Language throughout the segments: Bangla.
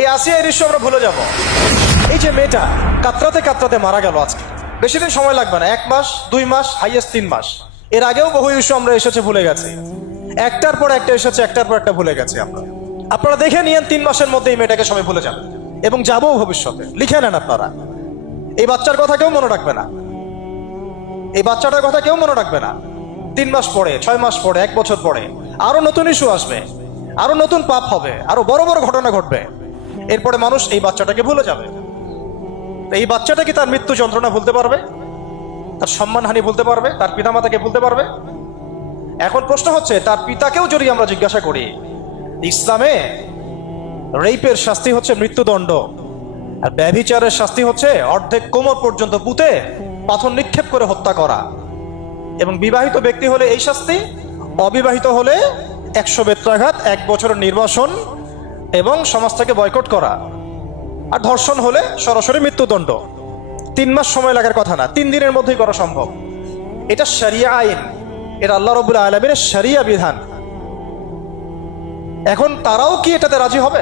এই আসিয়া এই দৃশ্য আমরা ভুলে যাব। এই যে মেয়েটা কাতরাতে কাতরাতে মারা গেল আজকে, বেশি দিন সময় লাগবে না, 1 মাস 2 মাস হাইয়েস্ট 3 মাস। এর আগেও বহু ইস্যু আমরা এসেছে ভুলে গেছি, একটার পর একটা এসেছে, একটার পর একটা ভুলে গেছি আমরা। আপনারা দেখে নিয়েন 3 মাসের মধ্যে এই মেয়েটাকে সবাই ভুলে যাবে এবং যাবো ভবিষ্যতে। লিখে নেন আপনারা, এই বাচ্চার কথা কেউ মনে রাখবে না, এই বাচ্চাটার কথা কেউ মনে রাখবে না। 3 মাস পরে, 6 মাস পরে, 1 বছর পরে আরো নতুন ইস্যু আসবে, আরো নতুন পাপ হবে, আরো বড় বড় ঘটনা ঘটবে। এরপরে মানুষ এই বাচ্চাটাকে ভুলে যাবে। এই বাচ্চাটা কি তার মৃত্যু যন্ত্রণা ভুলতে পারবে? তার সম্মানহানি ভুলতে পারবে? তার পিতামাতাকে ভুলতে পারবে? এখন প্রশ্ন হচ্ছে, তার পিতাকেও যদি আমরা জিজ্ঞাসা করি, ইসলামে রেপের শাস্তি হচ্ছে মৃত্যুদণ্ড, আর ব্যভিচারের শাস্তি হচ্ছে অর্ধেক কোমর পর্যন্ত পুঁতে পাথর নিক্ষেপ করে হত্যা করা। এবং বিবাহিত ব্যক্তি হলে এই শাস্তি, অবিবাহিত হলে 100 বেত্রাঘাত, 1 বছরের নির্বাসন এবং সমাজ থেকে বয়কট করা, আর ধর্ষণ হলে সরাসরি মৃত্যুদণ্ড। 3 মাস সময় লাগার কথা না, 3 দিনের মধ্যেই করা সম্ভব। এটা শরিয়া আইন, এটা আল্লাহ রাব্বুল আলামিনের শরিয়া বিধান। এখন তারাও কি এটাতে রাজি হবে?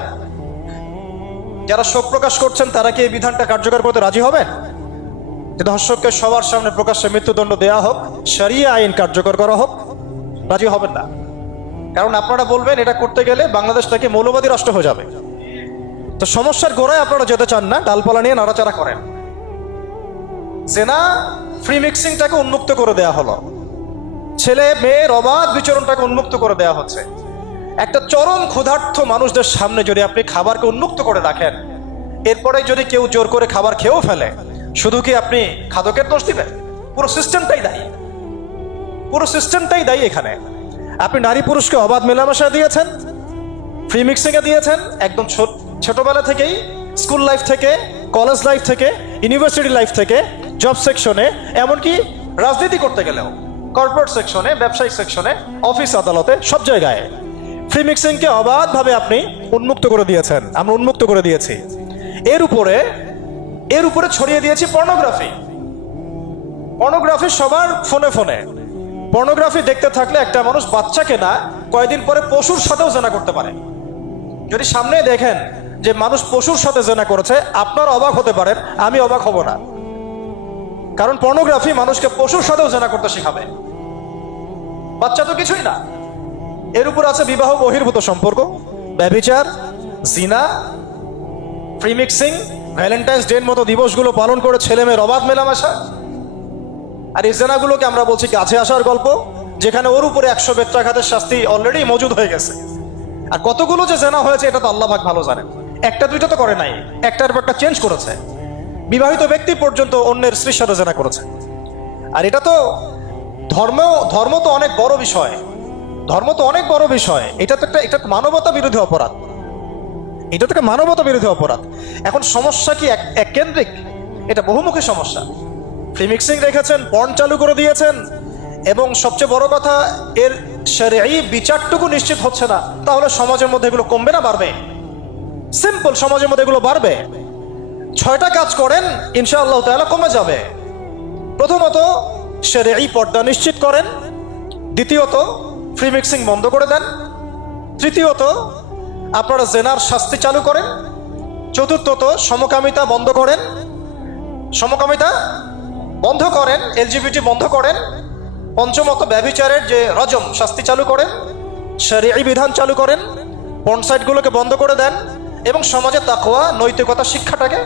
যারা শোক প্রকাশ করছেন তারা কি এই বিধানটা কার্যকর করতে রাজি হবেন? যে ধর্ষককে সবার সামনে প্রকাশ্যে মৃত্যুদণ্ড দেয়া হোক, শরিয়া আইন কার্যকর করা হোক? রাজি হবেন না। কারণ আপনারা বলবেন এটা করতে গেলে বাংলাদেশ থেকে মৌলবাদী রাষ্ট্র হয়ে যাবে। তো সমস্যার গোড়ায় আপনারা যেতে চান না, ডালপালা নিয়ে নাড়াচাড়া করেন। জেনা ফ্রি মিক্সিংটাকে উন্মুক্ত করে দেয়া হলো, ছেলে মেয়ের অবাধ বিচরণটাকে উন্মুক্ত করে দেয়া হচ্ছে। একটা চরম ক্ষুধার্ত মানুষদের সামনে যদি আপনি খাবারকে উন্মুক্ত করে রাখেন, এরপরে যদি কেউ জোর করে খাবার খেয়েও ফেলে, শুধু কি আপনি খাদকের দোষ দিবেন? পুরো সিস্টেমটাই দায়ী, পুরো সিস্টেমটাই দায়ী এখানে। আপনি নারী পুরুষকে অবাধ মেলামেশা দিয়েছেন, ফ্রি মিক্সিং এ দিয়েছেন, একদম ছোটবেলা থেকেই, স্কুল লাইফ থেকে, কলেজ লাইফ থেকে, ইউনিভার্সিটি লাইফ থেকে, জব সেকশনে, এমনকি রাজনীতি করতে গেলেও কর্পোরেট সেকশনে, ব্যবসায়িক সেকশনে, অফিস আদালতে, সব জায়গায় ফ্রি মিক্সিংকে অবাধভাবে আপনি উন্মুক্ত করে দিয়েছেন, আমরা উন্মুক্ত করে দিয়েছি। এর উপরে ছড়িয়ে দিয়েছি পর্নোগ্রাফি। পর্নোগ্রাফি সবার ফোনে ফোনে। পর্নোগ্রাফি দেখতে থাকলে একটা মানুষ বাচ্চাকে না, কয়েকদিন পরে পশুর সাথেও জেনা করতে পারে। যদি সামনে দেখেন যে মানুষ পশুর সাথে জেনা করেছে, আপনার অবাক হতে পারেন, আমি অবাক হব না। কারণ পর্নোগ্রাফি মানুষকে পশুর সাথেও জেনা করতে শেখাবে। বাচ্চা তো কিছুই না। এর উপর আছে বিবাহ বহির্ভূত সম্পর্ক, ব্যভিচার, জিনা, ফ্রি মিক্সিং, ভ্যালেন্টাইন্স ডের মতো দিবসগুলো পালন করে ছেলে মেয়ের অবাধ মেলামেশা। আর এই জেনাগুলোকে আমরা বলছি কাছে আসার গল্প, যেখানে ওর উপরে 100 বেত্রাঘাতের শাস্তি অলরেডি মজুদ হয়ে গেছে। আর কতগুলো যে জেনা হয়েছে এটা তো আল্লাহ পাক ভালো জানেন। একটা দুইটা তো করে নাই, একটার পর একটা চেঞ্জ করেছে। বিবাহিত ব্যক্তি পর্যন্ত অন্যের স্ত্রীর সাথে জেনা করেছে। আর এটা তো ধর্ম তো অনেক বড় বিষয়, ধর্ম তো অনেক বড় বিষয়। এটা তো একটা মানবতা বিরোধী অপরাধ, এটা তো একটা মানবতা বিরোধী অপরাধ। এখন সমস্যা কি এক কেন্দ্রিক? এটা বহুমুখী সমস্যা। ফ্রি মিক্সিং রেখেছেন, পর্ন চালু করে দিয়েছেন, এবং সবচেয়ে বড় কথা, এর শরঈ বিচারটুকু নিশ্চিত হচ্ছে না। তাহলে সমাজের মধ্যে এগুলো কমবে না বাড়বে? সিম্পল, সমাজের মধ্যে এগুলো বাড়বে। 6টা কাজ করেন, ইনশাআল্লাহ তাআলা কমে যাবে। প্রথমত, শরঈ পর্দা নিশ্চিত করেন। দ্বিতীয়ত, ফ্রি মিক্সিং বন্ধ করে দেন। তৃতীয়ত, আপনারা জেনার শাস্তি চালু করেন। চতুর্থত, সমকামিতা বন্ধ করেন, সমকামিতা বন্ধ করেন, এলজিবিটি বন্ধ করেন। পঞ্চমত, ব্যভিচারের যে রজম শাস্তি চালু করেন, শরঈ বিধান চালু করেন, পর্ন সাইটগুলোকে বন্ধ করে দেন, এবং সমাজে তাকওয়া, নৈতিকতা শিক্ষাটাকে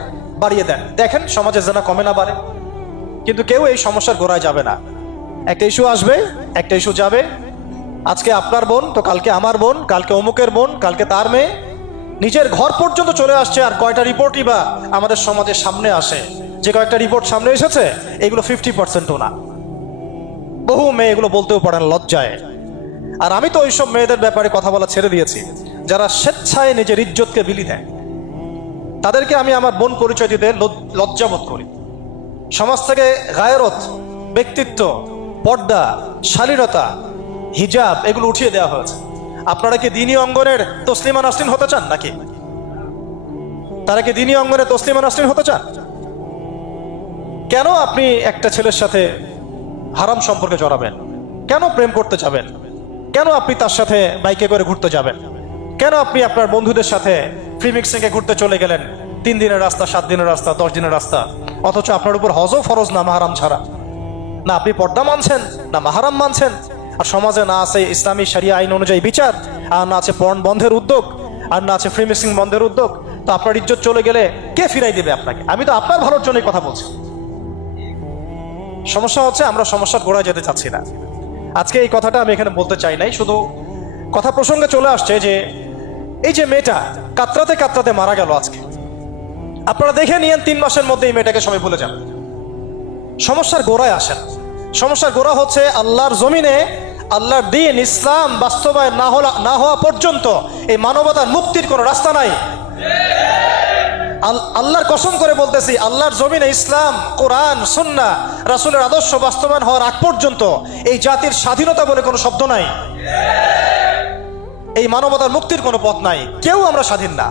বাড়িয়ে দেন। দেখেন সমাজে জেনা কমে না বাড়ে। কিন্তু কেউ এই সমস্যার গোড়ায় যাবে না। একটা ইস্যু আসবে, একটা ইস্যু যাবে। আজকে আপনার বোন তো কালকে আমার বোন, কালকে অমুকের বোন, কালকে তার মেয়ে, নিজের ঘর পর্যন্ত চলে আসছে। আর কয়টা রিপোর্টই বা আমাদের সমাজের সামনে আসে? যে কয়েকটা রিপোর্ট সামনে এসেছে, এগুলো 50%ও না। বহু মেয়ে এগুলো বলতেও পারেন লজ্জায়। আর আমি তো ওইসব মেয়েদের ব্যাপারে কথা বলা ছেড়ে দিয়েছি, যারা স্বেচ্ছায় নিজের ইজ্জতকে বিলি দেয়। তাদেরকে আমি আমার বোন পরিচয় দিতে লজ্জাবোধ করি। সমাজ থেকে গায়রত, ব্যক্তিত্ব, পর্দা, শালীনতা, হিজাব এগুলো উঠিয়ে দেওয়া হয়েছে। আপনারা কি দ্বীনি অঙ্গনের তসলিমা নাসরিন হতে চান নাকি? তারা কি দ্বীনি অঙ্গনে তসলিমা নাসরিন হতে চান? কেন আপনি একটা ছেলের সাথে হারাম সম্পর্কে জড়াবেন? কেন প্রেম করতে যাবেন? কেন আপনি তার সাথে বাইকে করে ঘুরতে যাবেন? কেন আপনি আপনার বন্ধুদের সাথে ফ্রি মিক্সিংয়ে ঘুরতে চলে গেলেন, 3 দিনের রাস্তা, 7 দিনের রাস্তা, 10 দিনের রাস্তা, অথচ আপনার উপর হজও ফরজ না মাহারাম ছাড়া। না আপনি পর্দা মানছেন, না মাহারাম মানছেন, আর সমাজে না আছে ইসলামী শরিয়া আইন অনুযায়ী বিচার, আর না আছে পর্ন বন্ধের উদ্যোগ, আর না আছে ফ্রি মিক্সিং বন্ধের উদ্যোগ। তো আপনার ইজ্জত চলে গেলে কে ফিরাই দিবে আপনাকে? আমি তো আপনার ভালোর জন্যই কথা বলছি। সমস্যা হচ্ছে আমরা সমস্যার গোড়ায় যেতে চাচ্ছি না। আজকে এই কথাটা আমি এখানে বলতে চাই নাই, শুধু কথা প্রসঙ্গে চলে আসছে যে এই যে মেয়েটা কাতরাতে কাতরাতে মারা গেল আজকে, আপনারা দেখে নিয়েন 3 মাসের মধ্যে এই মেয়েটাকে সবাই ভুলে যান। সমস্যার গোড়ায় আসেন। সমস্যার গোড়া হচ্ছে আল্লাহর জমিনে আল্লাহর দ্বীন ইসলাম বাস্তবায়ন না হওয়া পর্যন্ত এই মানবতার মুক্তির কোনো রাস্তা নাই। আল্লাহর কসম করে বলতেছি, আল্লাহর জমিনে ইসলাম, কোরআন, সুন্নাহ, রাসূলের আদর্শ বাস্তবায়ন হওয়ার আগ পর্যন্ত এই জাতির স্বাধীনতা বলে কোনো শব্দ নাই, এই মানবতার মুক্তির কোনো পথ নাই। কেউ আমরা স্বাধীন না।